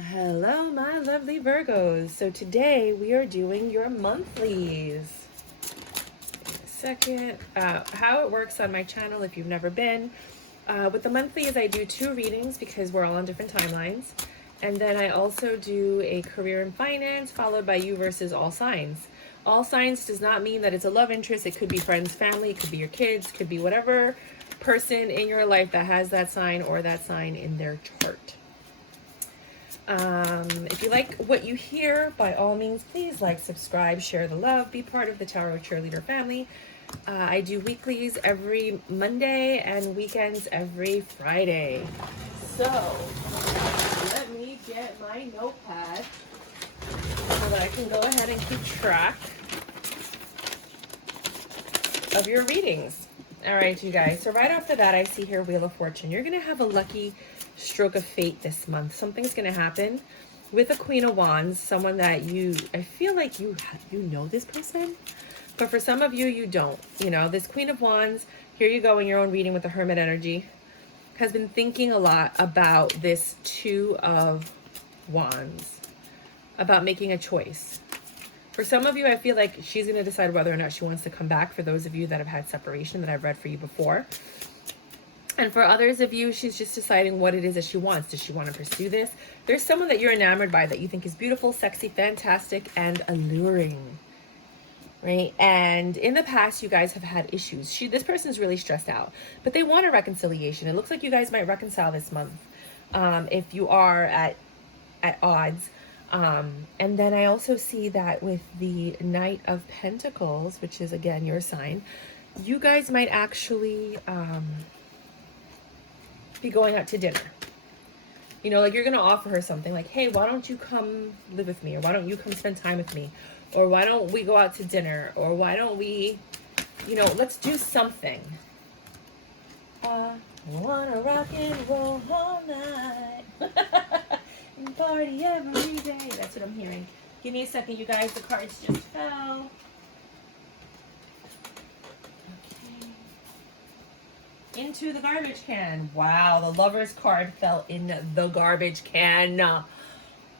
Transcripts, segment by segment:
Hello, my lovely Virgos. So today we are doing your monthlies. Wait a second. How it works on my channel, if you've never been, with the monthlies, I do 2 readings because we're all on different timelines. And then I also do a career and finance, followed by you versus all signs. All signs does not mean that it's a love interest. It could be friends, family, it could be your kids, could be whatever person in your life that has that sign or that sign in their chart. If you like what you hear, by all means, please like, subscribe, share the love, be part of the Tarot Cheerleader family. I do weeklies every Monday and weekends every Friday. So, let me get my notepad so that I can go ahead and keep track of your readings. All right, you guys. So right off the bat, I see here Wheel of Fortune. You're going to have a lucky stroke of fate this month. Something's going to happen with a Queen of Wands, someone that I feel like you know this person, but for some of you, you don't. You know, this Queen of Wands, here you go in your own reading with the Hermit energy, has been thinking a lot about this Two of Wands, about making a choice. For some of you, I feel like she's going to decide whether or not she wants to come back, for those of you that have had separation that I've read for you before. And for others of you, she's just deciding what it is that she wants. Does she want to pursue this? There's someone that you're enamored by that you think is beautiful, sexy, fantastic, and alluring, right? And in the past, you guys have had issues. This person's really stressed out, but they want a reconciliation. It looks like you guys might reconcile this month if you are at odds. And then I also see that with the Knight of Pentacles, which is, again, your sign, you guys might actually be going out to dinner. You know, like you're going to offer her something like, hey, why don't you come live with me? Or why don't you come spend time with me? Or why don't we go out to dinner? Or why don't we, you know, let's do something. I wanna rock and roll all night. And party every day. That's what I'm hearing. Give me a second, you guys. The cards just fell. Okay. Into the garbage can. Wow, the Lover's card fell in the garbage can.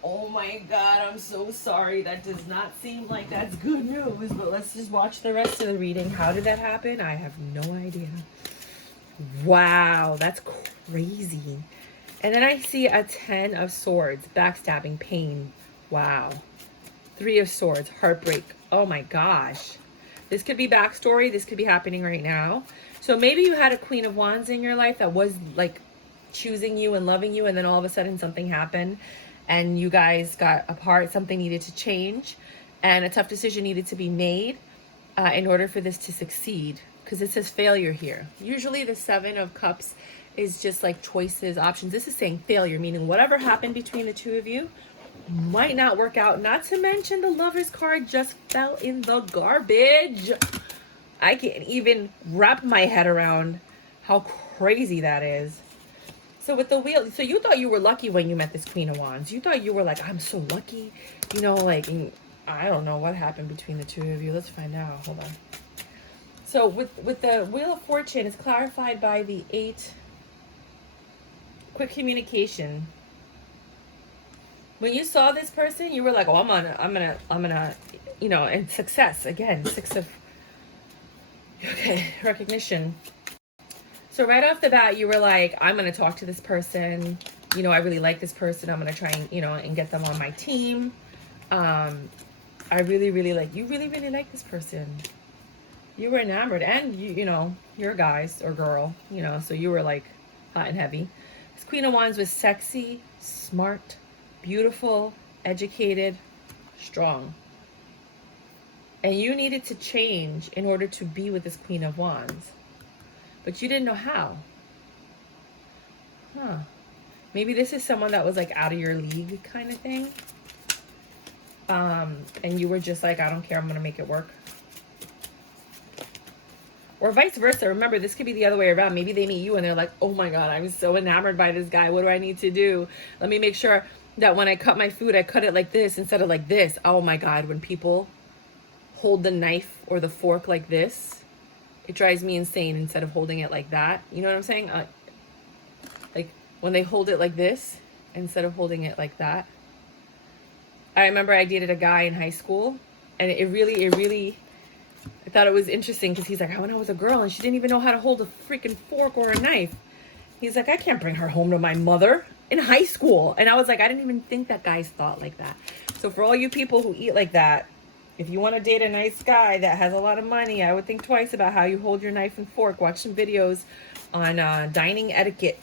Oh my God, I'm so sorry. That does not seem like that's good news. But let's just watch the rest of the reading. How did that happen? I have no idea. Wow, that's crazy. And then I see a 10 of Swords, backstabbing, pain. Wow. 3 of Swords, heartbreak. Oh my gosh. This could be backstory. This could be happening right now. So maybe you had a Queen of Wands in your life that was like choosing you and loving you, and then all of a sudden something happened and you guys got apart. Something needed to change and a tough decision needed to be made in order for this to succeed, because it says failure here. Usually the 7 of Cups is just like choices, options. This is saying failure, meaning whatever happened between the two of you might not work out. Not to mention the Lover's card just fell in the garbage. I can't even wrap my head around how crazy that is. So with the Wheel, so you thought you were lucky when you met this Queen of Wands. You thought you were like, I'm so lucky, you know, like, I don't know what happened between the two of you. Let's find out. Hold on. So with the Wheel of Fortune, it's clarified by the 8. Quick communication. When you saw this person, you were like, oh, I'm gonna, you know, and success. Again, 6 of, okay, recognition. So right off the bat, you were like, I'm gonna talk to this person. You know, I really like this person. I'm gonna try and, you know, and get them on my team. I really, really like, you really, really like this person. You were enamored, and you know, you're a guy or girl, you know, so you were like hot and heavy. This Queen of Wands was sexy, smart, beautiful, educated, strong. And you needed to change in order to be with this Queen of Wands. But you didn't know how. Huh. Maybe this is someone that was like out of your league kind of thing. And you were just like, I don't care, I'm going to make it work. Or vice versa. Remember, this could be the other way around. Maybe they meet you and they're like, oh my God, I was so enamored by this guy. What do I need to do? Let me make sure that when I cut my food, I cut it like this instead of like this. Oh my God, when people hold the knife or the fork like this, it drives me insane instead of holding it like that. You know what I'm saying? Like when they hold it like this, instead of holding it like that. I remember I dated a guy in high school, and it really, I thought it was interesting because he's like, when I was a girl and she didn't even know how to hold a freaking fork or a knife. He's like, I can't bring her home to my mother in high school. And I was like, I didn't even think that guys thought like that. So for all you people who eat like that, if you want to date a nice guy that has a lot of money, I would think twice about how you hold your knife and fork. Watch some videos on dining etiquette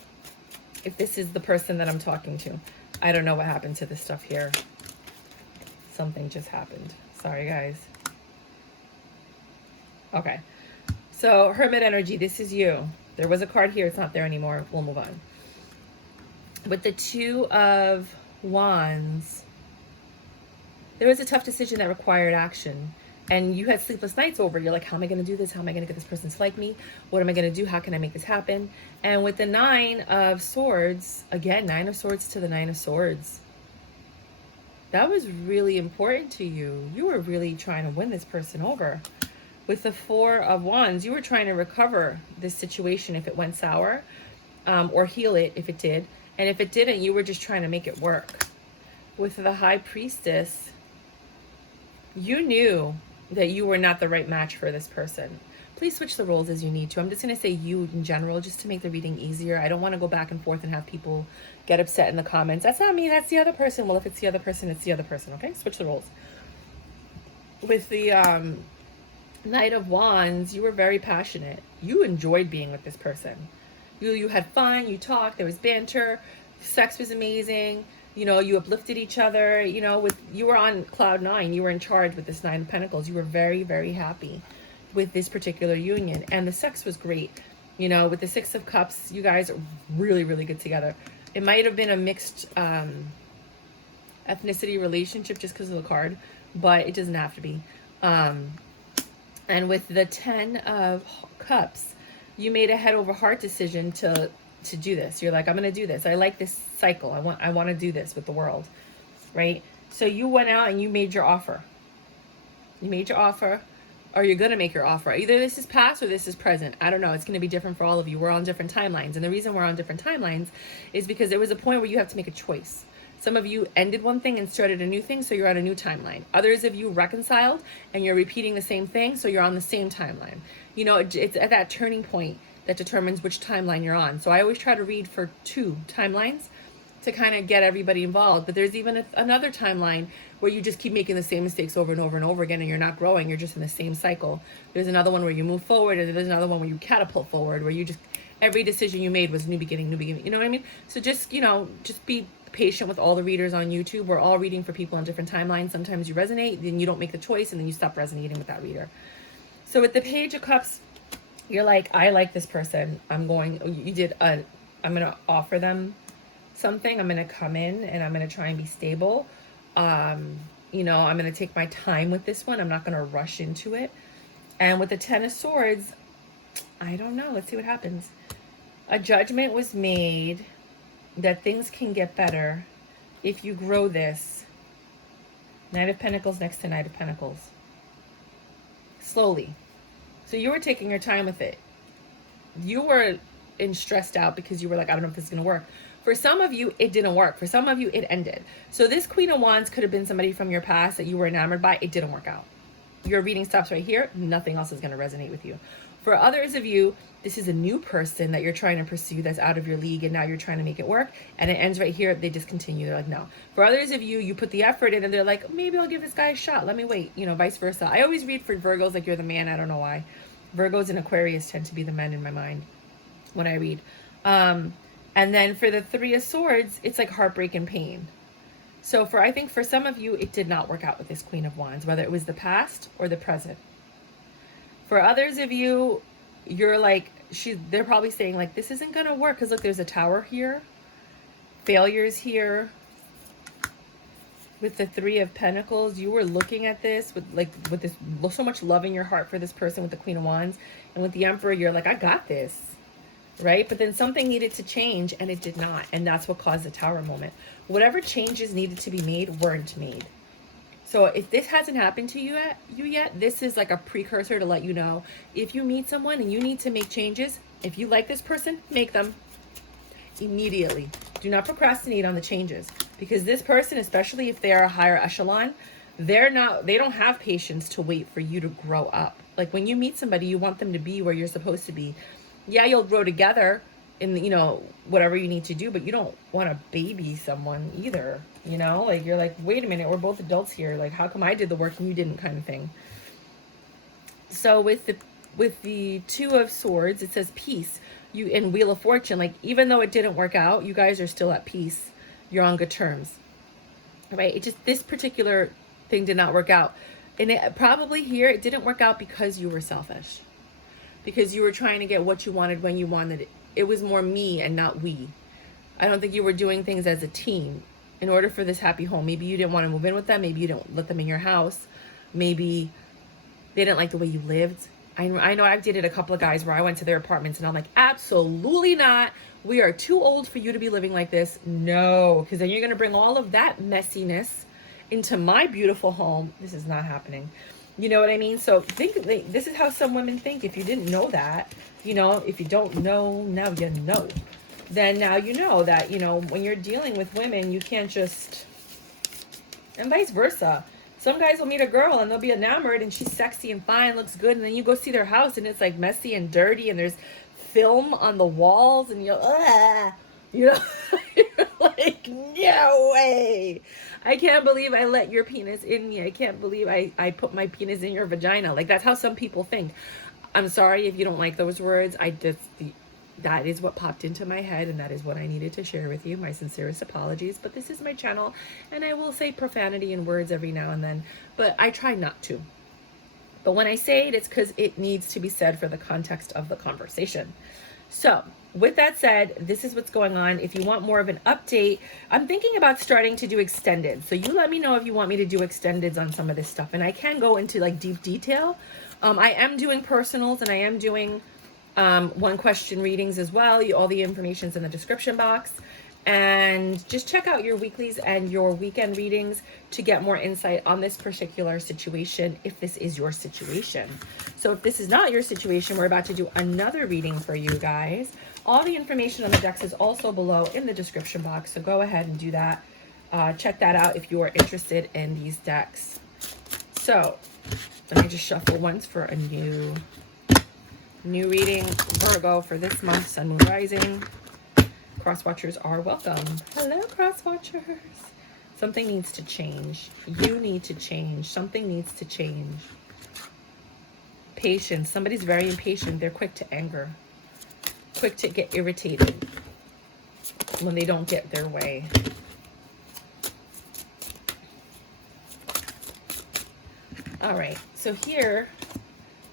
if this is the person that I'm talking to. I don't know what happened to this stuff here. Something just happened. Sorry, guys. Okay. So, Hermit energy, this is you. There was a card here. It's not there anymore. We'll move on. With the Two of Wands, there was a tough decision that required action. And you had sleepless nights over. You're like, how am I going to do this? How am I going to get this person to like me? What am I going to do? How can I make this happen? And with the Nine of Swords, again, Nine of Swords to the Nine of Swords. That was really important to you. You were really trying to win this person over. With the Four of Wands, you were trying to recover this situation if it went sour, or heal it if it did. And if it didn't, you were just trying to make it work. With the High Priestess, you knew that you were not the right match for this person. Please switch the roles as you need to. I'm just going to say you in general, just to make the reading easier. I don't want to go back and forth and have people get upset in the comments. That's not me, that's the other person. Well, if it's the other person, it's the other person, okay? Switch the roles. With the Knight of Wands, you were very passionate. You enjoyed being with this person. You had fun, you talked, there was banter, sex was amazing. You know, you uplifted each other. You know, you were on cloud nine. You were in charge with this Nine of Pentacles. You were very, very happy with this particular union. And the sex was great. You know, with the Six of Cups, you guys are really, really good together. It might have been a mixed ethnicity relationship just because of the card, but it doesn't have to be. And with the Ten of Cups, you made a head over heart decision to do this. You're like, I'm going to do this. I like this cycle. I want to do this with the world, right? So you went out and you made your offer. You made your offer, or you're going to make your offer. Either this is past or this is present. I don't know. It's going to be different for all of you. We're on different timelines. And the reason we're on different timelines is because there was a point where you have to make a choice. Some of you ended one thing and started a new thing, so you're on a new timeline. Others of you reconciled and you're repeating the same thing, so you're on the same timeline. You know, it's at that turning point that determines which timeline you're on. So I always try to read for 2 timelines to kind of get everybody involved. But there's even another timeline where you just keep making the same mistakes over and over and over again, and you're not growing. You're just in the same cycle. There's another one where you move forward, and there's another one where you catapult forward, where you just, every decision you made was new beginning, new beginning. You know what I mean? So just, you know, just be patient with all the readers on YouTube. We're all reading for people on different timelines. Sometimes you resonate, then you don't make the choice, and then you stop resonating with that reader. So with the Page of Cups, you're like, I like this person. I'm going to offer them something. I'm going to come in and I'm going to try and be stable. You know, I'm going to take my time with this one. I'm not going to rush into it. And with the Ten of Swords, I don't know. Let's see what happens. A judgment was made that things can get better if you grow this. Knight of Pentacles next to Knight of Pentacles. Slowly. So you were taking your time with it. You were stressed out because you were like, I don't know if this is going to work. For some of you, it didn't work. For some of you, it ended. So this Queen of Wands could have been somebody from your past that you were enamored by. It didn't work out. Your reading stops right here. Nothing else is going to resonate with you. For others of you, this is a new person that you're trying to pursue that's out of your league, and now you're trying to make it work, and it ends right here. They discontinue. They're like, no. For others of you, you put the effort in, and they're like, maybe I'll give this guy a shot. Let me wait. You know, vice versa. I always read for Virgos like you're the man. I don't know why. Virgos and Aquarius tend to be the men in my mind when I read. And then for the Three of Swords, it's like heartbreak and pain. So I think for some of you, it did not work out with this Queen of Wands, whether it was the past or the present. For others of you, you're like, they're probably saying like, this isn't going to work. Because look, there's a Tower here. Failures here. With the Three of Pentacles, you were looking at this with this so much love in your heart for this person with the Queen of Wands. And with the Emperor, you're like, I got this. Right? But then something needed to change and it did not. And that's what caused the Tower moment. Whatever changes needed to be made weren't made. So if this hasn't happened to you yet, this is like a precursor to let you know, if you meet someone and you need to make changes, if you like this person, make them immediately. Do not procrastinate on the changes, because this person, especially if they are a higher echelon, they don't have patience to wait for you to grow up. Like when you meet somebody, you want them to be where you're supposed to be. Yeah, you'll grow together in, you know, whatever you need to do, but you don't want to baby someone either, you know? Like you're like, wait a minute, we're both adults here. Like how come I did the work and you didn't, kind of thing. So with the Two of Swords, it says peace. You in Wheel of Fortune, like even though it didn't work out, you guys are still at peace. You're on good terms, right? It just, this particular thing did not work out, and it probably here it didn't work out because you were selfish, because you were trying to get what you wanted when you wanted it. It was more me and not we. I don't think you were doing things as a team in order for this happy home. Maybe you didn't want to move in with them. Maybe you didn't let them in your house. Maybe they didn't like the way you lived. I know I've dated a couple of guys where I went to their apartments and I'm like, absolutely not. We are too old for you to be living like this. No, because then you're going to bring all of that messiness into my beautiful home. This is not happening. You know what I mean? So this is how some women think. If you didn't know that, you know, if you don't know, now you know. Then now you know that, you know, when you're dealing with women, you can't just, and vice versa. Some guys will meet a girl and they'll be enamored and she's sexy and fine, looks good. And then you go see their house and it's like messy and dirty and there's film on the walls and you're, you know, you're like, no way. I can't believe I let your penis in me. I can't believe I put my penis in your vagina. Like that's how some people think. I'm sorry if you don't like those words. That is what popped into my head, and that is what I needed to share with you. My sincerest apologies, but this is my channel, and I will say profanity and words every now and then, but I try not to. But when I say it, it's because it needs to be said for the context of the conversation. So with that said, this is what's going on. If you want more of an update, I'm thinking about starting to do extended. So you let me know if you want me to do extendeds on some of this stuff, and I can go into like deep detail. I am doing personals, and I am doing one question readings as well. All the information's in the description box, and just check out your weeklies and your weekend readings to get more insight on this particular situation, if this is your situation. So if this is not your situation, we're about to do another reading for you guys. All the information on the decks is also below in the description box, so go ahead and do that. Check that out if you are interested in these decks. So let me just shuffle once for a new reading. Virgo for this month, Sun, Moon, Rising. Cross watchers are welcome. Hello, cross watchers. Something needs to change. You need to change. Something needs to change. Patience. Somebody's very impatient. They're quick to anger. Quick to get irritated when they don't get their way. All right. So here,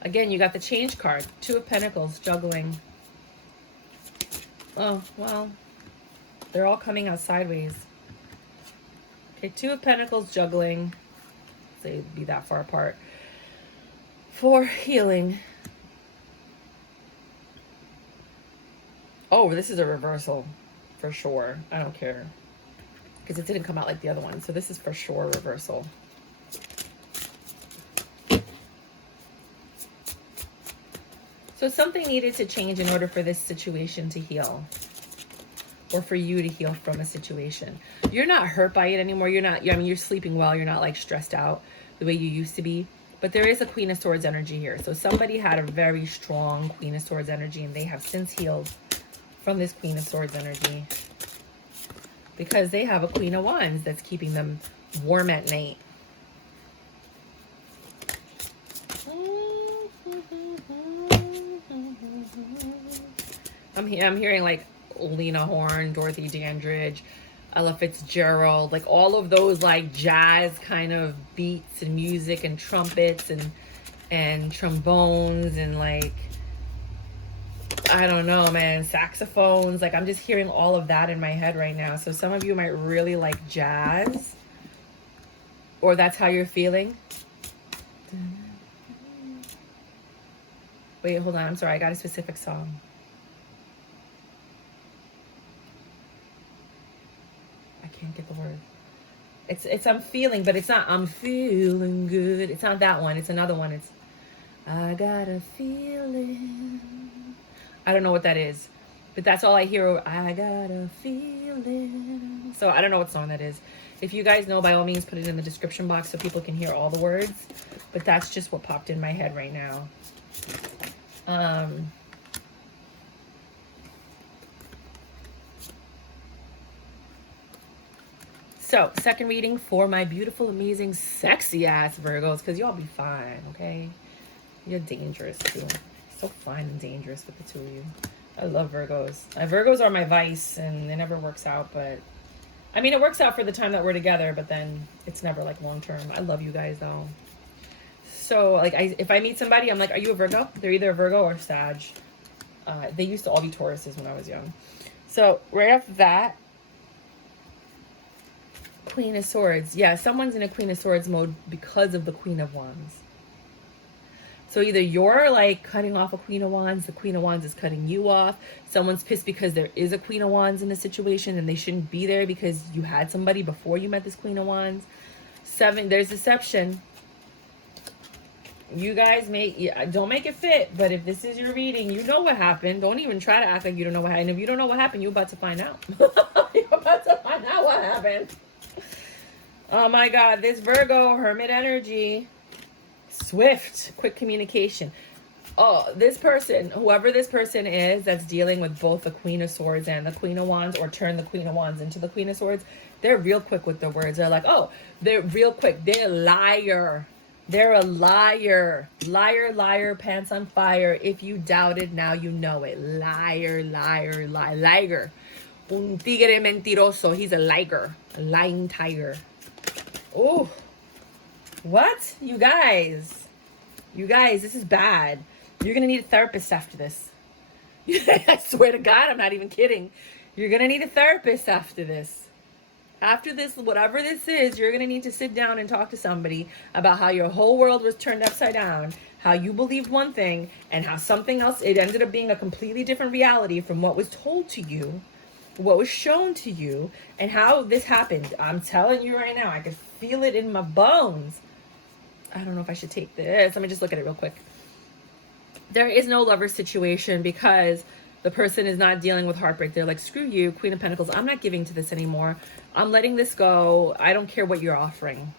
again, you got the change card. Two of Pentacles, juggling. Oh, well, they're all coming out sideways. Okay, Two of Pentacles, juggling. They'd be that far apart. For healing. Oh, this is a reversal for sure. I don't care, because it didn't come out like the other one. So this is for sure reversal. So something needed to change in order for this situation to heal, or for you to heal from a situation. You're not hurt by it anymore. You're not, I mean, you're sleeping well. You're not like stressed out the way you used to be. But there is a Queen of Swords energy here. So somebody had a very strong Queen of Swords energy, and they have since healed from this Queen of Swords energy, because they have a Queen of Wands that's keeping them warm at night. I'm hearing like Lena Horne, Dorothy Dandridge, Ella Fitzgerald, like all of those like jazz kind of beats and music and trumpets and trombones and like, I don't know, man, saxophones. Like I'm just hearing all of that in my head right now. So some of you might really like jazz, or that's how you're feeling. Wait, hold on. I'm sorry. I got a specific song. I can't get the word. It's I'm feeling, but it's not I'm feeling good. It's not that one. It's another one. It's I got a feeling. I don't know what that is, but that's all I hear. I got a feeling. feeling. So I don't know what song that is. If you guys know, by all means, put it in the description box so people can hear all the words. But that's just what popped in my head right now. So, second reading for my beautiful, amazing, sexy-ass Virgos, because y'all be fine, okay? You're dangerous, too. So fine and dangerous with the two of you. I love Virgos. Virgos are my vice, and it never works out, but... I mean, it works out for the time that we're together, but then it's never, like, long-term. I love you guys, though. So, like, if I meet somebody, I'm like, are you a Virgo? They're either a Virgo or Sag. They used to all be Tauruses when I was young. So, right after that... Queen of Swords. Yeah, someone's in a Queen of Swords mode because of the Queen of Wands. So either you're like cutting off a Queen of Wands, the Queen of Wands is cutting you off. Someone's pissed because there is a Queen of Wands in the situation and they shouldn't be there because you had somebody before you met this Queen of Wands. 7, there's deception. You guys don't make it fit, but if this is your reading, you know what happened. Don't even try to act like you don't know what happened. And if you don't know what happened, you're about to find out. You're about to find out what happened. Oh my God, this Virgo, hermit energy, swift, quick communication. Oh, this person, whoever this person is that's dealing with both the Queen of Swords and the Queen of Wands, or turn the Queen of Wands into the Queen of Swords, they're real quick with their words. They're like, oh, they're real quick. They're a liar. They're a liar. Liar, liar, pants on fire. If you doubted, now you know it. Liar, liar, liar. Un tigre mentiroso. He's a liar. A lying tiger. Oh, what? You guys, this is bad. You're going to need a therapist after this. I swear to God, I'm not even kidding. You're going to need a therapist after this. After this, whatever this is, you're going to need to sit down and talk to somebody about how your whole world was turned upside down, how you believed one thing, and how something else, it ended up being a completely different reality from what was told to you, what was shown to you, and how this happened. I'm telling you right now, I could feel it in my bones. I don't know if I should take this. Let me just look at it real quick. There is no lover situation because the person is not dealing with heartbreak. They're like, screw you, Queen of Pentacles. I'm not giving to this anymore. I'm letting this go. I don't care what you're offering.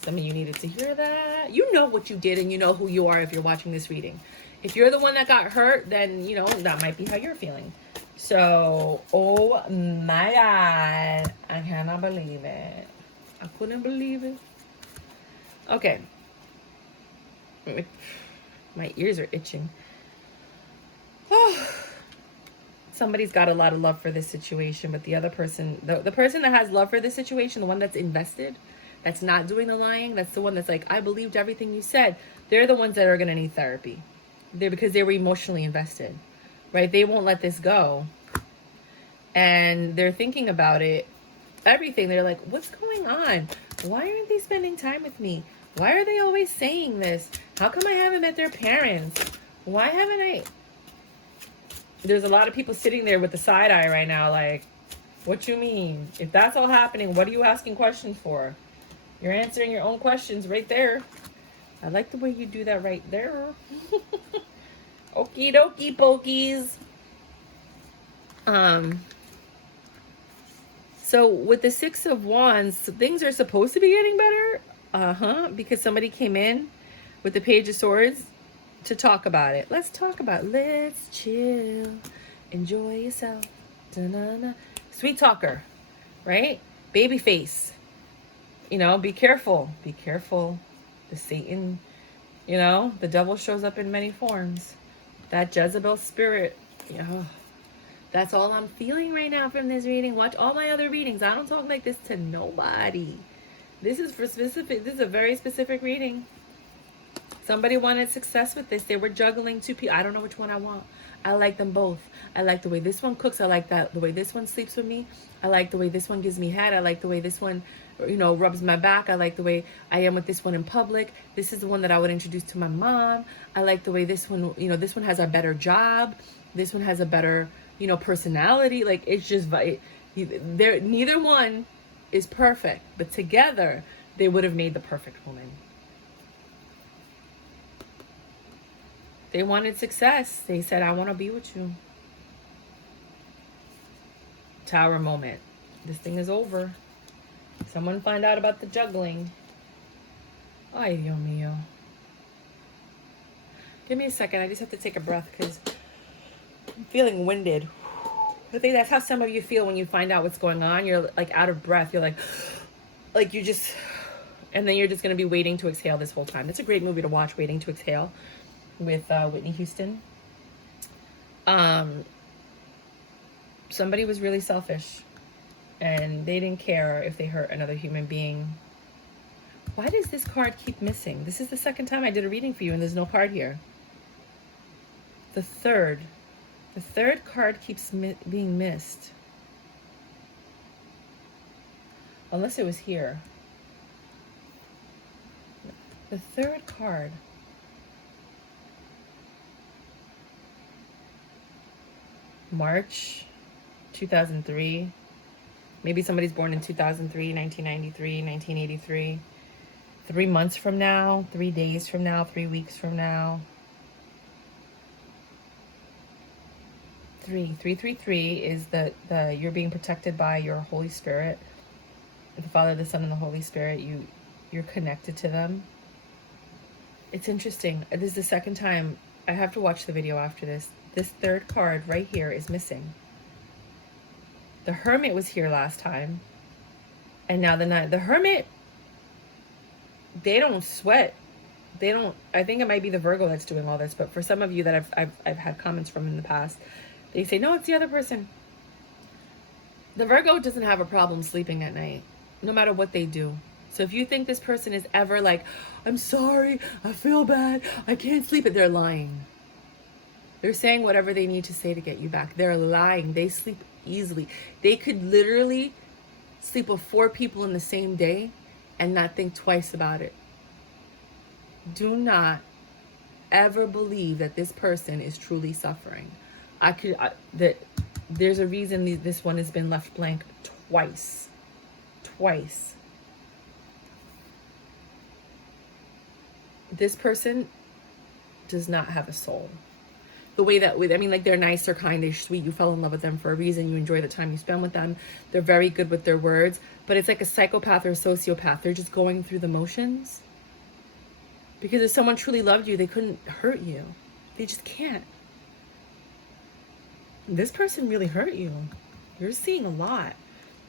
Some of you needed to hear that. You know what you did and you know who you are if you're watching this reading. If you're the one that got hurt, then, you know, that might be how you're feeling. So, oh my God. I cannot believe it. I couldn't believe it. Okay. My ears are itching. Somebody's got a lot of love for this situation, but the other person, the person that has love for this situation, the one that's invested, that's not doing the lying, that's the one that's like, I believed everything you said. They're the ones that are going to need therapy. Because they were emotionally invested, right? They won't let this go. And they're thinking about it, everything. They're like, what's going on? Why aren't they spending time with me? Why are they always saying this? How come I haven't met their parents? Why haven't I? There's a lot of people sitting there with the side eye right now, like, what you mean? If that's all happening, what are you asking questions for? You're answering your own questions right there. I like the way you do that right there. Okie dokie pokies. So with the Six of Wands, things are supposed to be getting better. Because somebody came in with the Page of Swords to talk about it. Let's talk about it. Let's chill. Enjoy yourself. Da-na-na. Sweet talker, right? Baby face. You know, be careful. Be careful. The Satan, you know, the devil shows up in many forms. That Jezebel spirit, you know, that's all I'm feeling right now from this reading. Watch all my other readings. I don't talk like this to nobody. This is for specific. This is a very specific reading. Somebody wanted success with this. They were juggling two people. I don't know which one I want. I like them both. I like the way this one cooks. I like the way this one sleeps with me. I like the way this one gives me head. I like the way this one, you know, rubs my back. I like the way I am with this one in public. This is the one that I would introduce to my mom. I like the way this one, you know, this one has a better job. This one has a better, you know, personality. Like, it's just, neither one is perfect, but together they would have made the perfect woman. They wanted success. They said, I want to be with you. Tower moment. This thing is over. Someone find out about the juggling. Ay, Dios mío. Give me a second. I just have to take a breath because I'm feeling winded. I think that's how some of you feel when you find out what's going on. You're like out of breath. You're like you just, and then you're just going to be waiting to exhale this whole time. It's a great movie to watch, Waiting to Exhale, with Whitney Houston. Somebody was really selfish and they didn't care if they hurt another human being. Why does this card keep missing? This is the second time I did a reading for you and there's no card here. The third card keeps being missed. Unless it was here. The third card. March 2003. Maybe somebody's born in 2003, 1993, 1983. 3 months from now, 3 days from now, 3 weeks from now. 333 is the you're being protected by your Holy Spirit, the Father, the Son, and the Holy Spirit. You're connected to them. It's interesting. This is the second time. I have to watch the video after this. This third card right here is missing. The Hermit was here last time, and now the Hermit. They don't sweat. They don't. I think it might be the Virgo that's doing all this, but for some of you that I've had comments from in the past, they say, no, it's the other person. The Virgo doesn't have a problem sleeping at night, no matter what they do. So if you think this person is ever like, I'm sorry, I feel bad, I can't sleep, they're lying. They're saying whatever they need to say to get you back. They're lying. They sleep easily. They could literally sleep with 4 people in the same day and not think twice about it. Do not ever believe that this person is truly suffering. There's a reason this one has been left blank twice. This person does not have a soul. The way that, like, they're nice, they're kind, they're sweet, you fell in love with them for a reason, you enjoy the time you spend with them, they're very good with their words, but it's like a psychopath or a sociopath. They're just going through the motions. Because if someone truly loved you, they couldn't hurt you. They just can't. This person really hurt you. You're seeing a lot.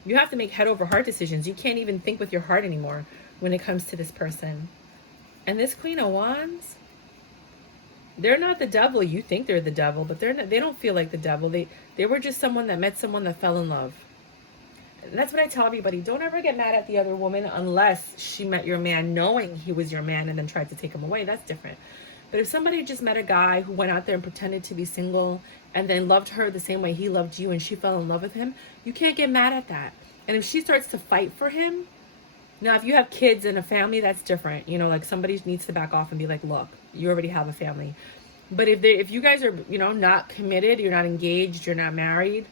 You have to make head over heart decisions. You can't even think with your heart anymore when it comes to this person. And this Queen of Wands, they're not the devil. You think they're the devil, but they don't feel like the devil. They were just someone that met someone that fell in love. And that's what I tell everybody. Don't ever get mad at the other woman unless she met your man knowing he was your man and then tried to take him away. That's different. But if somebody just met a guy who went out there and pretended to be single and then loved her the same way he loved you and she fell in love with him, you can't get mad at that. And if she starts to fight for him, now if you have kids and a family, that's different. You know, like somebody needs to back off and be like, look, you already have a family. But if you guys are, not committed, you're not engaged, you're not married,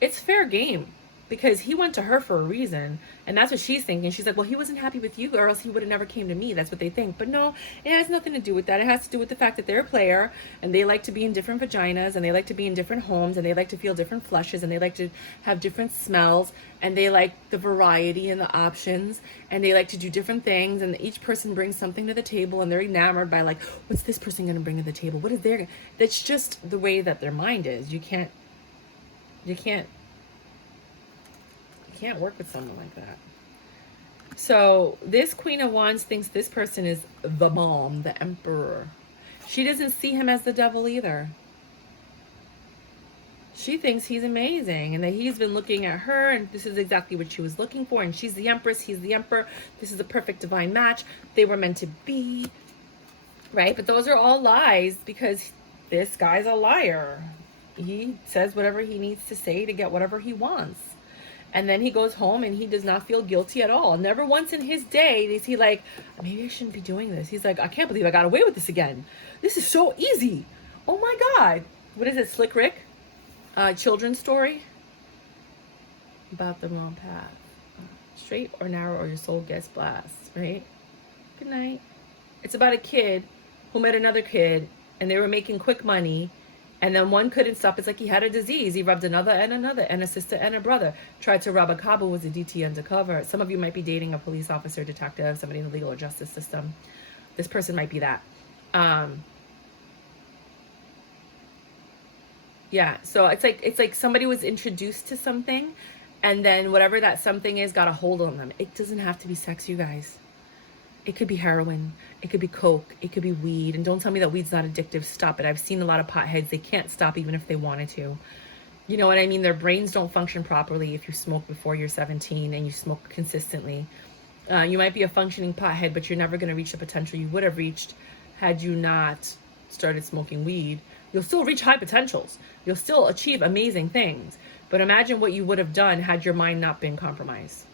it's fair game. Because he went to her for a reason, and that's what she's thinking. She's like, well, he wasn't happy with you, or else he would have never came to me. That's what they think. But no, it has nothing to do with that. It has to do with the fact that they're a player, and they like to be in different vaginas, and they like to be in different homes, and they like to feel different fleshes, and they like to have different smells, and they like the variety and the options, and they like to do different things, and each person brings something to the table, and they're enamored by, like, what's this person going to bring to the table? What is their... That's just the way that their mind is. You can't work with someone like that. So this Queen of Wands thinks this person is the bomb, the emperor. She doesn't see him as the devil either. She thinks he's amazing and that he's been looking at her and this is exactly what she was looking for, and she's the empress, he's the emperor. This is a perfect divine match. They were meant to be, right? But those are all lies because this guy's a liar. He says whatever he needs to say to get whatever he wants. And then he goes home and he does not feel guilty at all. Never once in his day is he like, maybe I shouldn't be doing this. He's like, I can't believe I got away with this again. This is so easy. Oh my God. What is it, Slick Rick? Children's story? About the wrong path. Straight or narrow or your soul gets blast, right? Good night. It's about a kid who met another kid and they were making quick money And then one couldn't stop. It's like he had a disease. He rubbed another, and a sister and a brother. Tried to rub a cabo, was a DT undercover. Some of you might be dating a police officer, detective, somebody in the legal or justice system. This person might be that. Yeah, so it's like somebody was introduced to something, and then whatever that something is got a hold on them. It doesn't have to be sex, you guys. It could be heroin, it could be coke, it could be weed. And don't tell me that weed's not addictive. Stop it. I've seen a lot of potheads, they can't stop even if they wanted to. You know what I mean? Their brains don't function properly if you smoke before you're 17 and you smoke consistently. You might be a functioning pothead, but you're never going to reach the potential you would have reached had you not started smoking weed. You'll still reach high potentials. You'll still achieve amazing things. But imagine what you would have done had your mind not been compromised.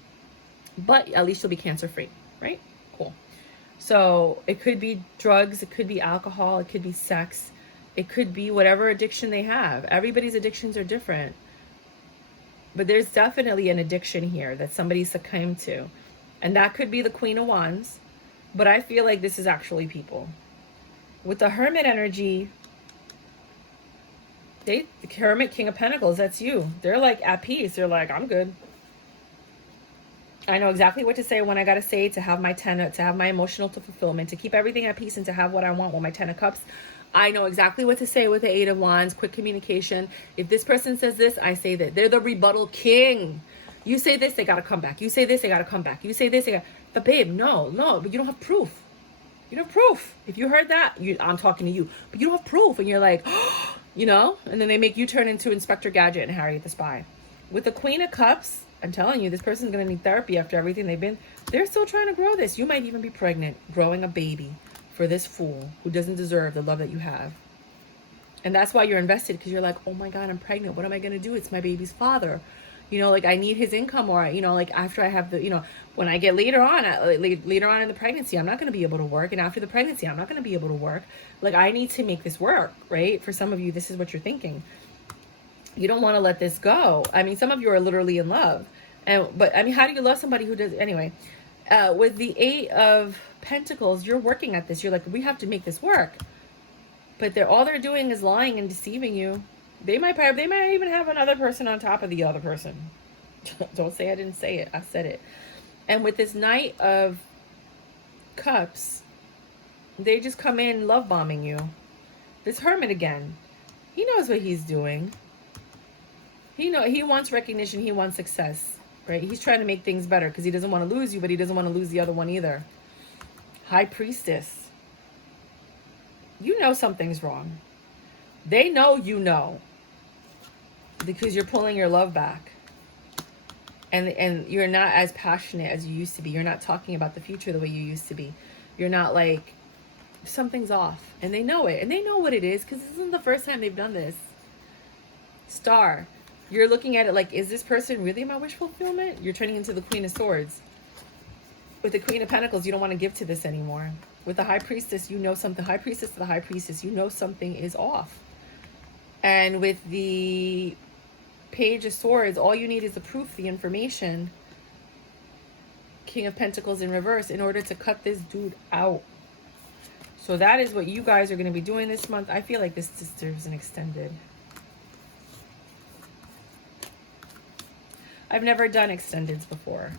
But at least you'll be cancer-free, right? Cool. So it could be drugs, it could be alcohol, it could be sex, it could be whatever addiction they have. Everybody's addictions are different. But there's definitely an addiction here that somebody succumbed to. And that could be the Queen of Wands. But I feel like this is actually people. With the Hermit energy, the Hermit, King of Pentacles, that's you. They're like at peace. They're like, I'm good. I know exactly what to say when I got to say, to have my 10, to have my emotional fulfillment, to keep everything at peace, and to have what I want with my 10 of Cups. I know exactly what to say with the 8 of Wands, quick communication. If this person says this, I say that. They're the rebuttal king. You say this, they got to come back. You say this, they got to come back. You say this, they got. But babe, no, but you don't have proof. You don't have proof. If you heard that, I'm talking to you. But you don't have proof. And you're like, you know? And then they make you turn into Inspector Gadget and Harriet the Spy. With the Queen of Cups, I'm telling you, this person's going to need therapy after everything they've been. They're still trying to grow this. You might even be pregnant, growing a baby for this fool who doesn't deserve the love that you have. And that's why you're invested, because you're like, oh my God, I'm pregnant. What am I going to do? It's my baby's father. You know, like I need his income, or, you know, like after I have the, you know, when I get later on in the pregnancy, I'm not going to be able to work. And after the pregnancy, I'm not going to be able to work. Like I need to make this work, right? For some of you, this is what you're thinking. You don't want to let this go. I mean, some of you are literally in love. But I mean, how do you love somebody who does, anyway, with the 8 of Pentacles, you're working at this. You're like, we have to make this work. But all they're doing is lying and deceiving you. They might even have another person on top of the other person. Don't say I didn't say it. I said it. And with this Knight of Cups, they just come in love bombing you. This Hermit again. He knows what he's doing. He wants recognition. He wants success, right? He's trying to make things better because he doesn't want to lose you, but he doesn't want to lose the other one either. High Priestess. You know something's wrong. They know you know. Because you're pulling your love back. And you're not as passionate as you used to be. You're not talking about the future the way you used to be. You're not like, something's off. And they know it. And they know what it is, because this isn't the first time they've done this. Star. You're looking at it like, is this person really my wish fulfillment? You're turning into the Queen of Swords. With the Queen of Pentacles, you don't want to give to this anymore. With the High Priestess, you know something. High Priestess to the High Priestess, you know something is off. And with the Page of Swords, all you need is the proof, the information. King of Pentacles in reverse in order to cut this dude out. So that is what you guys are going to be doing this month. I feel like this deserves an extended. I've never done extendeds before.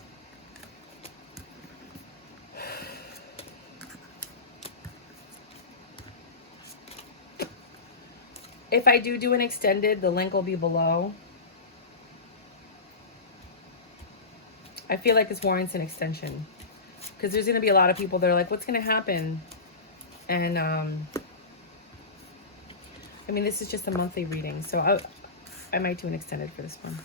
If I do an extended, the link will be below. I feel like this warrants an extension. Because there's going to be a lot of people that are like, what's going to happen? And, I mean, this is just a monthly reading. So I might do an extended for this one.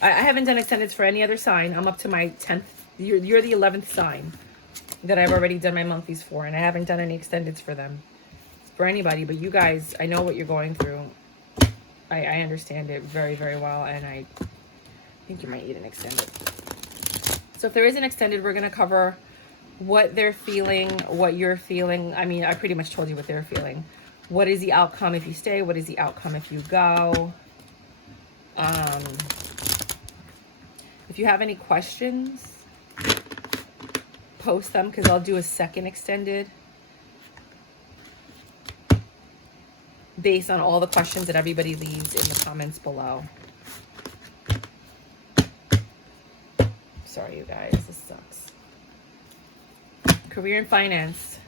I haven't done extendeds for any other sign. I'm up to my 10th. You're the 11th sign that I've already done my monthlies for. And I haven't done any extendeds for them. For anybody. But you guys, I know what you're going through. I understand it very, very well. And I think you might need an extended. So if there is an extended, we're going to cover what they're feeling, what you're feeling. I mean, I pretty much told you what they're feeling. What is the outcome if you stay? What is the outcome if you go? If you have any questions, post them, because I'll do a second extended. based on all the questions that everybody leaves in the comments below. Sorry, you guys, this sucks. Career and finance.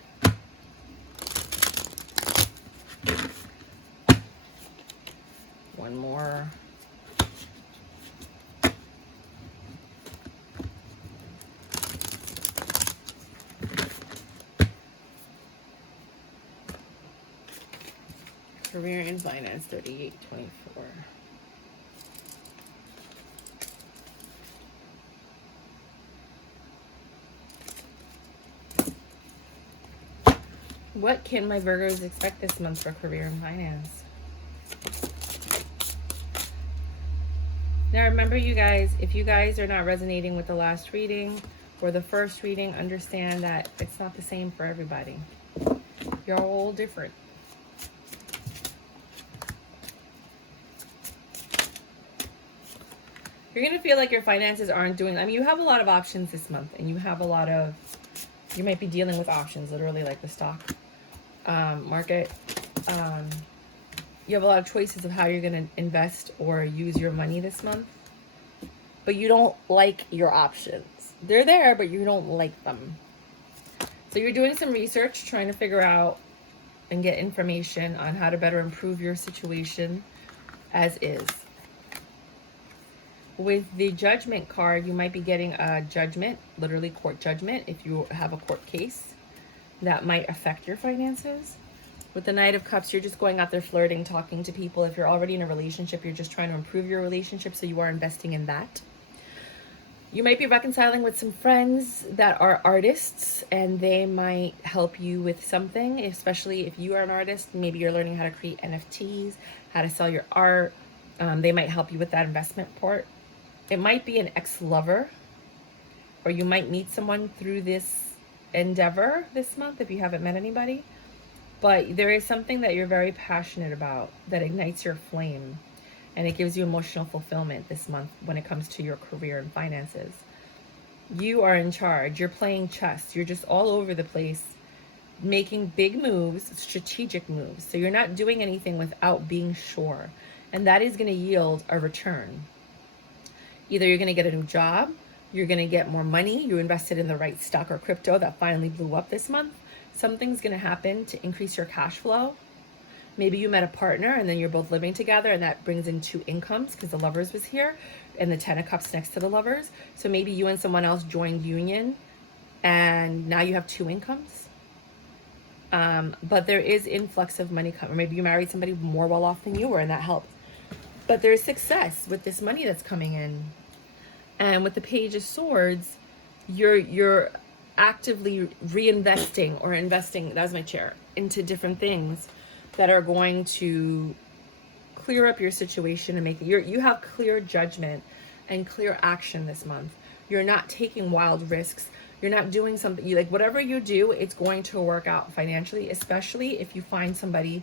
One more. Career and finance, 3824. What can my Virgos expect this month for career and finance? Now remember, you guys, if you guys are not resonating with the last reading or the first reading, understand that it's not the same for everybody. You're all different. You're going to feel like your finances aren't doing... I mean, you have a lot of options this month, and you have a lot of... You might be dealing with options, literally, like the stock market. You have a lot of choices of how you're going to invest or use your money this month. But you don't like your options. They're there, but you don't like them. So you're doing some research, trying to figure out and get information on how to better improve your situation as is. With the judgment card, you might be getting a judgment, literally court judgment, if you have a court case that might affect your finances. With the Knight of Cups, you're just going out there flirting, talking to people. If you're already in a relationship, you're just trying to improve your relationship, so you are investing in that. You might be reconciling with some friends that are artists, and they might help you with something, especially if you are an artist. Maybe you're learning how to create NFTs, how to sell your art. They might help you with that investment part. It might be an ex-lover, or you might meet someone through this endeavor this month if you haven't met anybody. But there is something that you're very passionate about that ignites your flame, and it gives you emotional fulfillment this month when it comes to your career and finances. You are in charge. You're playing chess. You're just all over the place, making big moves, strategic moves. So you're not doing anything without being sure, and that is going to yield a return. Either you're going to get a new job, you're going to get more money, you invested in the right stock or crypto that finally blew up this month. Something's going to happen to increase your cash flow. Maybe you met a partner and then you're both living together, and that brings in two incomes because the Lovers was here and the Ten of Cups next to the Lovers. So maybe you and someone else joined union and now you have two incomes. But there is influx of money coming. Maybe you married somebody more well off than you were and that helped. But there's success with this money that's coming in. And with the Page of Swords, you're actively reinvesting or investing, that was my chair, into different things that are going to clear up your situation and make it, you have clear judgment and clear action this month. You're not taking wild risks. You're not doing something, like whatever you do, it's going to work out financially, especially if you find somebody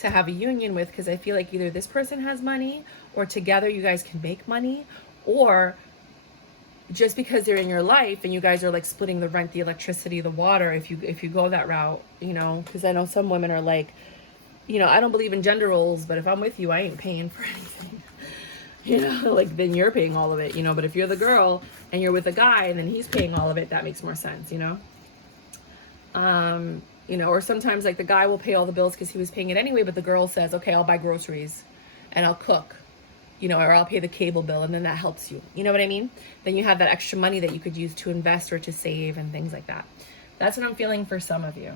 to have a union with, because I feel like either this person has money or together you guys can make money, or just because they're in your life and you guys are like splitting the rent, the electricity, the water, if you go that route, you know, because I know some women are like, you know, I don't believe in gender roles, but if I'm with you, I ain't paying for anything. You know, like then you're paying all of it, you know, but if you're the girl and you're with a guy and then he's paying all of it, that makes more sense, you know? You know, or sometimes like the guy will pay all the bills because he was paying it anyway, but the girl says, okay, I'll buy groceries and I'll cook, you know, or I'll pay the cable bill, and then that helps you. You know what I mean? Then you have that extra money that you could use to invest or to save and things like that. That's what I'm feeling for some of you.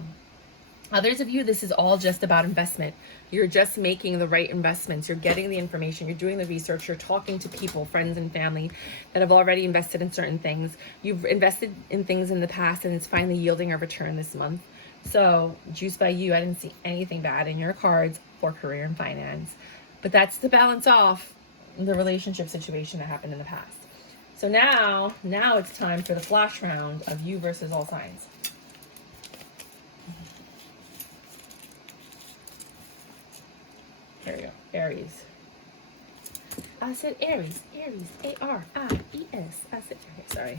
Others of you, this is all just about investment. You're just making the right investments. You're getting the information. You're doing the research. You're talking to people, friends and family that have already invested in certain things. You've invested in things in the past and it's finally yielding a return this month. So, juice by you, I didn't see anything bad in your cards for career and finance. But that's to balance off the relationship situation that happened in the past. So now it's time for the flash round of you versus all signs. There you go. Aries. I said Aries. Aries. A-R-I-E-S. I said, okay, sorry.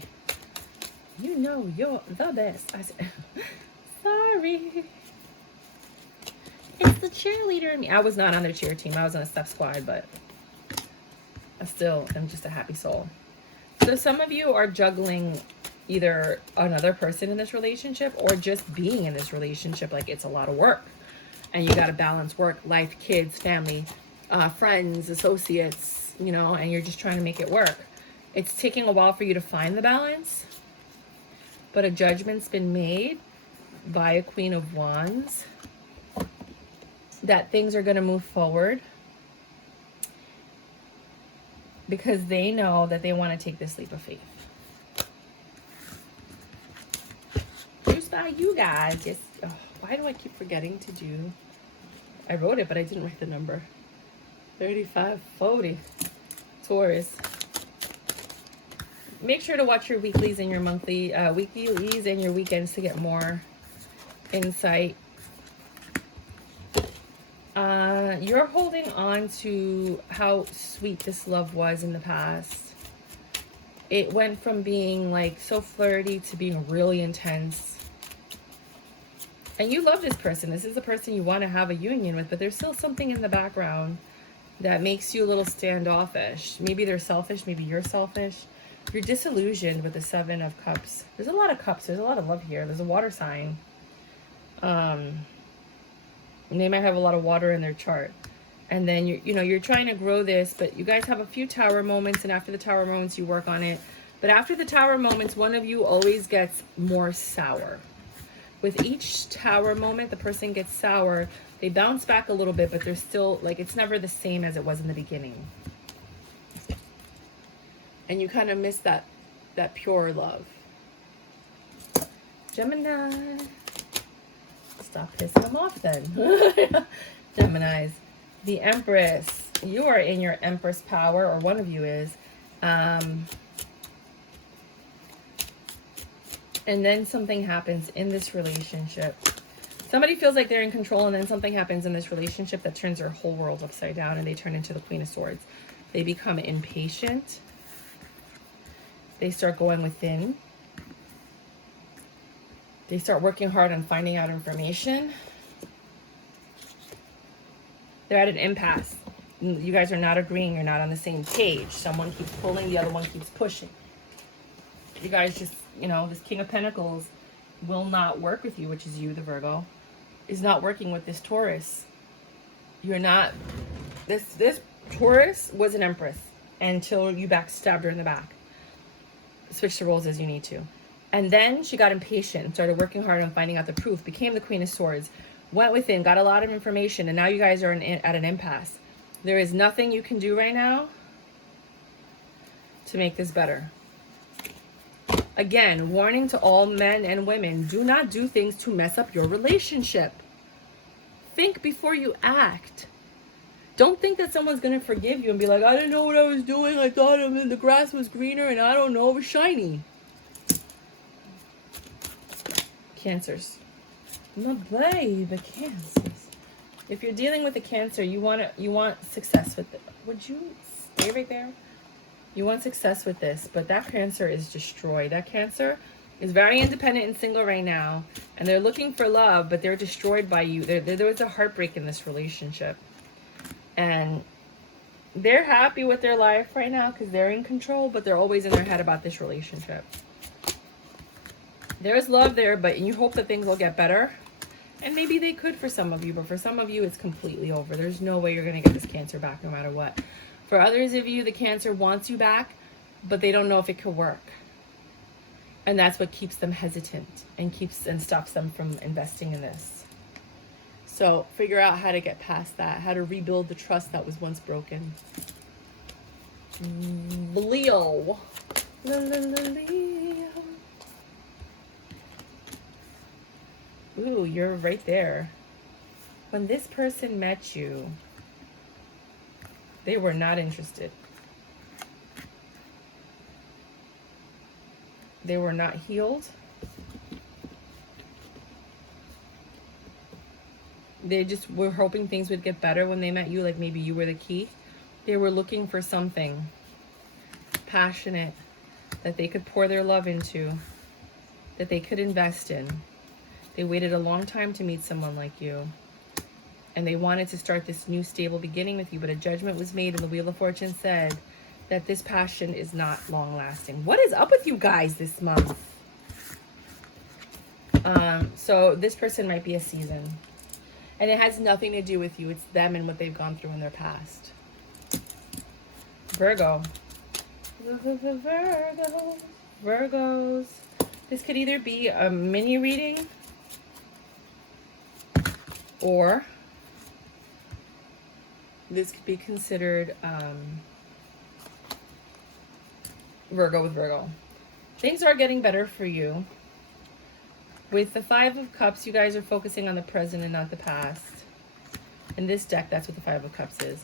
You know you're the best. I said, sorry. It's the cheerleader in me. I was not on their cheer team. I was on a step squad, but I still am just a happy soul. So some of you are juggling either another person in this relationship or just being in this relationship. Like, it's a lot of work. And you got to balance work, life, kids, family, friends, associates, you know, and you're just trying to make it work. It's taking a while for you to find the balance, but a judgment's been made by a Queen of Wands that things are going to move forward because they know that they want to take this leap of faith. Just by you guys. Just, oh, why do I keep forgetting to do? I wrote it, but I didn't write the number. 3540. Taurus. Make sure to watch your weeklies and your weeklies and your weekends to get more insight. You're holding on to how sweet this love was in the past. It went from being like so flirty to being really intense. And you love this person. This is the person you want to have a union with, but there's still something in the background that makes you a little standoffish. Maybe they're selfish. Maybe you're selfish. You're disillusioned with the Seven of Cups. There's a lot of cups. There's a lot of love here. There's a water sign. And they might have a lot of water in their chart. And then, you're trying to grow this, but you guys have a few tower moments, and after the tower moments, you work on it. But after the tower moments, one of you always gets more sour. With each tower moment, the person gets sour. They bounce back a little bit, but they're still, like, it's never the same as it was in the beginning. And you kind of miss that pure love. Gemini. Stop pissing them off then. Geminis. The Empress. You are in your Empress power, or one of you is. And then something happens in this relationship. Somebody feels like they're in control, and then something happens in this relationship that turns their whole world upside down, and they turn into the Queen of Swords. They become impatient. They start going within. They start working hard on finding out information. They're at an impasse. You guys are not agreeing. You're not on the same page. Someone keeps pulling, the other one keeps pushing. You guys just, this King of Pentacles will not work with you, which is you, the Virgo, is not working with this Taurus. You're not, this Taurus was an Empress until you backstabbed her in the back. Switch the roles as you need to. And then she got impatient, started working hard on finding out the proof, became the Queen of Swords, went within, got a lot of information, and now you guys are at an impasse. There is nothing you can do right now to make this better. Again, warning to all men and women, do not do things to mess up your relationship. Think before you act. Don't think that someone's going to forgive you and be like, I didn't know what I was doing. I thought the grass was greener and I don't know, it was shiny. Cancers. My baby, Cancers. If you're dealing with a Cancer, you want success with it. Would you stay right there? You want success with this, but that Cancer is destroyed. That Cancer is very independent and single right now, and they're looking for love, but they're destroyed by you. There was a heartbreak in this relationship. And they're happy with their life right now because they're in control, but they're always in their head about this relationship. There's love there, but you hope that things will get better. And maybe they could for some of you, but for some of you, it's completely over. There's no way you're going to get this Cancer back no matter what. For others of you, the Cancer wants you back, but they don't know if it could work. And that's what keeps them hesitant and stops them from investing in this. So figure out how to get past that, how to rebuild the trust that was once broken. Leo. Leo. Ooh, you're right there. When this person met you, they were not interested. They were not healed. They just were hoping things would get better when they met you, like maybe you were the key. They were looking for something passionate that they could pour their love into, that they could invest in. They waited a long time to meet someone like you. And they wanted to start this new stable beginning with you, but a judgment was made and the Wheel of Fortune said that this passion is not long lasting. What is up with you guys this month? So this person might be a season. And it has nothing to do with you. It's them and what they've gone through in their past. Virgo. Virgos. This could either be a mini reading or this could be considered Virgo with Virgo. Things are getting better for you. With the Five of Cups, you guys are focusing on the present and not the past. In this deck, that's what the Five of Cups is.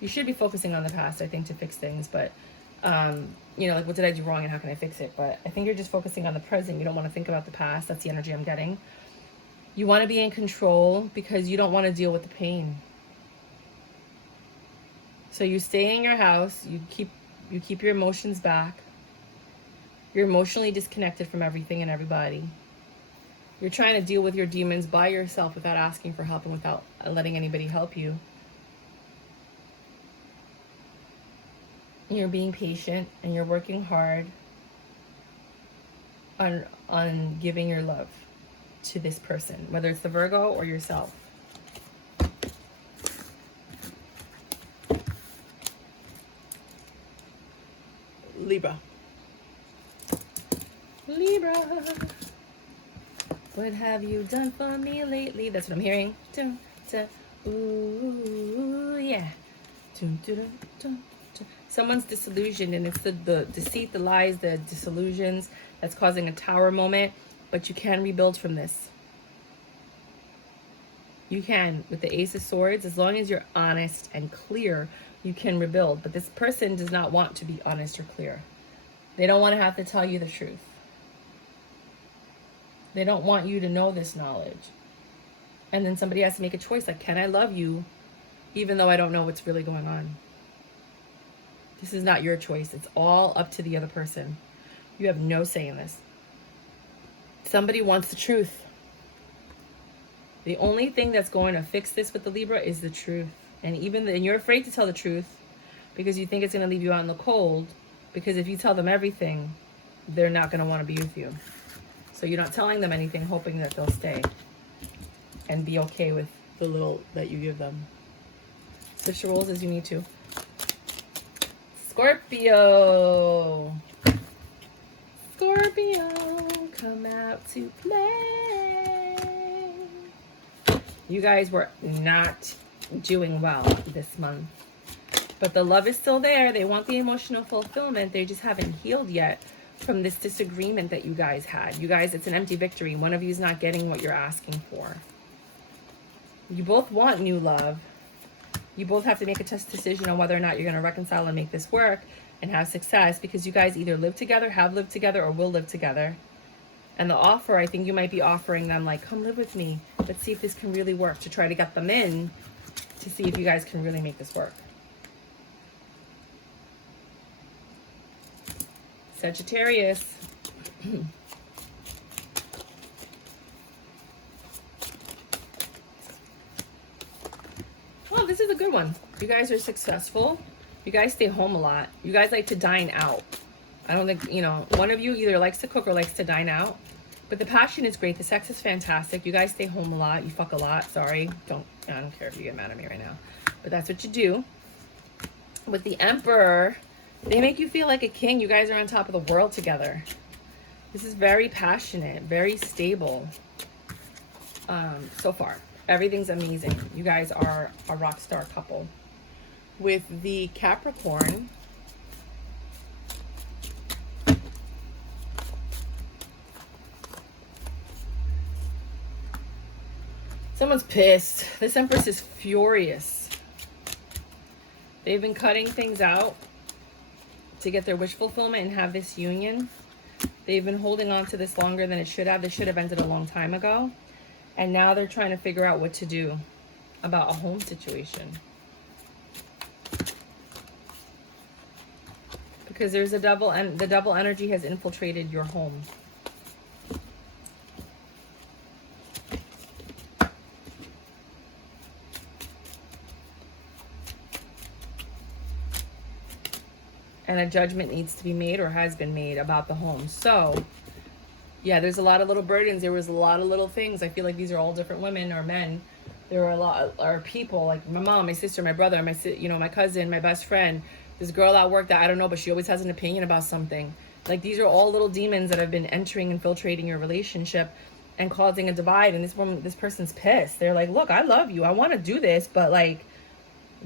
You should be focusing on the past, I think, to fix things. But, you know, like, what did I do wrong and how can I fix it? But I think you're just focusing on the present. You don't want to think about the past. That's the energy I'm getting. You want to be in control because you don't want to deal with the pain. So you stay in your house. You keep your emotions back. You're emotionally disconnected from everything and everybody. You're trying to deal with your demons by yourself without asking for help and without letting anybody help you. And you're being patient and you're working hard on giving your love to this person, whether it's the Virgo or yourself. Libra. Libra, what have you done for me lately? That's what I'm hearing. Ooh, yeah. Someone's disillusioned, and it's the deceit, the lies, the disillusions that's causing a tower moment. But you can rebuild from this. You can. With the Ace of Swords, as long as you're honest and clear, you can rebuild. But this person does not want to be honest or clear. They don't want to have to tell you the truth. They don't want you to know this knowledge. And then somebody has to make a choice, like, can I love you even though I don't know what's really going on? This is not your choice. It's all up to the other person. You have no say in this. Somebody wants the truth. The only thing that's going to fix this with the Libra is the truth. And even and you're afraid to tell the truth because you think it's going to leave you out in the cold. Because if you tell them everything, they're not going to want to be with you. So you're not telling them anything, hoping that they'll stay and be okay with the little that you give them. Switch the roles as you need to. Scorpio. Scorpio, come out to play. You guys were not doing well this month. But the love is still there. They want the emotional fulfillment. They just haven't healed yet from this disagreement that you guys had. You guys, it's an empty victory. One of you is not getting what you're asking for. You both want new love. You both have to make a tough decision on whether or not you're going to reconcile and make this work and have success, because you guys either live together, have lived together, or will live together. And the offer, I think you might be offering them, like, come live with me. Let's see if this can really work, to try to get them in to see if you guys can really make this work. Sagittarius. Well, this is a good one. You guys are successful. You guys stay home a lot. You guys like to dine out. I don't think, you know, one of you either likes to cook or likes to dine out. But the passion is great. The sex is fantastic. You guys stay home a lot. You fuck a lot. Sorry. I don't care if you get mad at me right now. But that's what you do. With the Emperor, they make you feel like a king. You guys are on top of the world together. This is very passionate, very stable. So far, everything's amazing. You guys are a rock star couple. With the Capricorn, someone's pissed. This Empress is furious. They've been cutting things out to get their wish fulfillment and have this union. They've been holding on to this longer than it should have. This should have ended a long time ago. And now they're trying to figure out what to do about a home situation. Because there's a double, and the double energy has infiltrated your home. and a judgment needs to be made or has been made about the home. So yeah, there's a lot of little burdens. There was a lot of little things. I feel like these are all different women or men. There are a lot are people like my mom, my sister, my brother, my cousin, my best friend, this girl at work that I don't know, but she always has an opinion about something. Like, these are all little demons that have been entering, infiltrating your relationship and causing a divide. And this person's pissed. They're like, look, I love you, I want to do this, but like,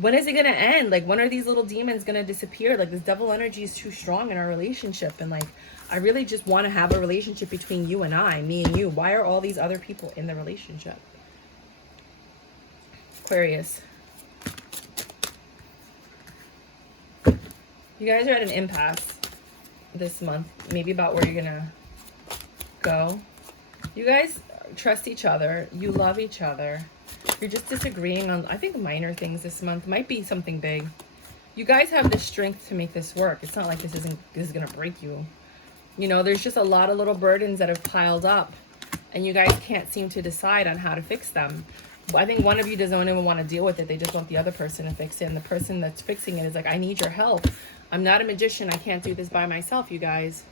when is it gonna end? Like, when are these little demons gonna disappear? Like, this devil energy is too strong in our relationship, and like, I really just want to have a relationship between you and I, me and you. Why are all these other people in the relationship? Aquarius. You guys are at an impasse this month, maybe about where you're gonna go. You guys trust each other, you love each other. You're just disagreeing on, I think, minor things this month. Might be something big. You guys have the strength to make this work. It's not like this is gonna break you. You know, there's just a lot of little burdens that have piled up, and you guys can't seem to decide on how to fix them. I think one of you doesn't even want to deal with it. They just want the other person to fix it, and the person that's fixing it is like, I need your help. I'm not a magician. I can't do this by myself, you guys.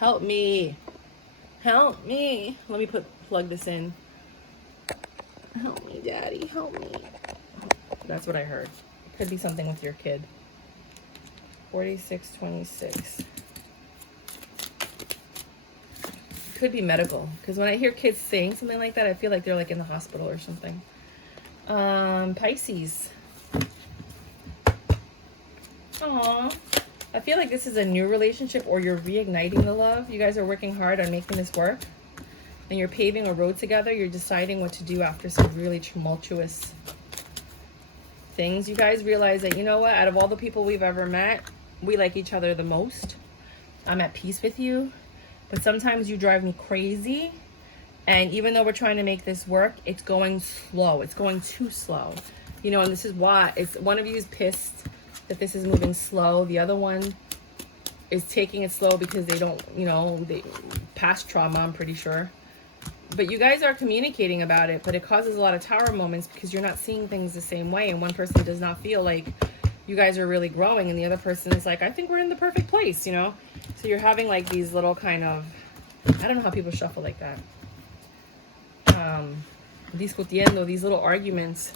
Help me. Help me. Let me plug this in. Help me, Daddy. Help me. That's what I heard. Could be something with your kid. 4626. Could be medical, because when I hear kids saying something like that, I feel like they're like in the hospital or something. Pisces. Aww. I feel like this is a new relationship, or you're reigniting the love. You guys are working hard on making this work, and you're paving a road together. You're deciding what to do after some really tumultuous things. You guys realize that, you know what, out of all the people we've ever met, we like each other the most. I'm at peace with you. But sometimes you drive me crazy, and even though we're trying to make this work, it's going slow. It's going too slow, you know. And this is why one of you is pissed that this is moving slow. The other one is taking it slow because they don't, you know, they past trauma, I'm pretty sure. But you guys are communicating about it, but it causes a lot of tower moments because you're not seeing things the same way, and one person does not feel like you guys are really growing, and the other person is like, I think we're in the perfect place, you know. So you're having like these little kind of, I don't know how people shuffle like that. Discutiendo, these little arguments.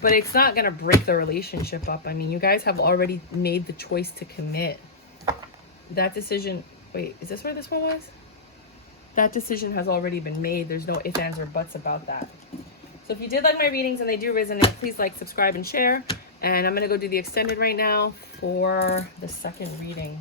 But it's not going to break the relationship up. I mean, you guys have already made the choice to commit. That decision, wait, is this where this one was? That decision has already been made. There's no ifs, ands, or buts about that. So if you did like my readings and they do resonate, please like, subscribe, and share. And I'm going to go do the extended right now for the second reading.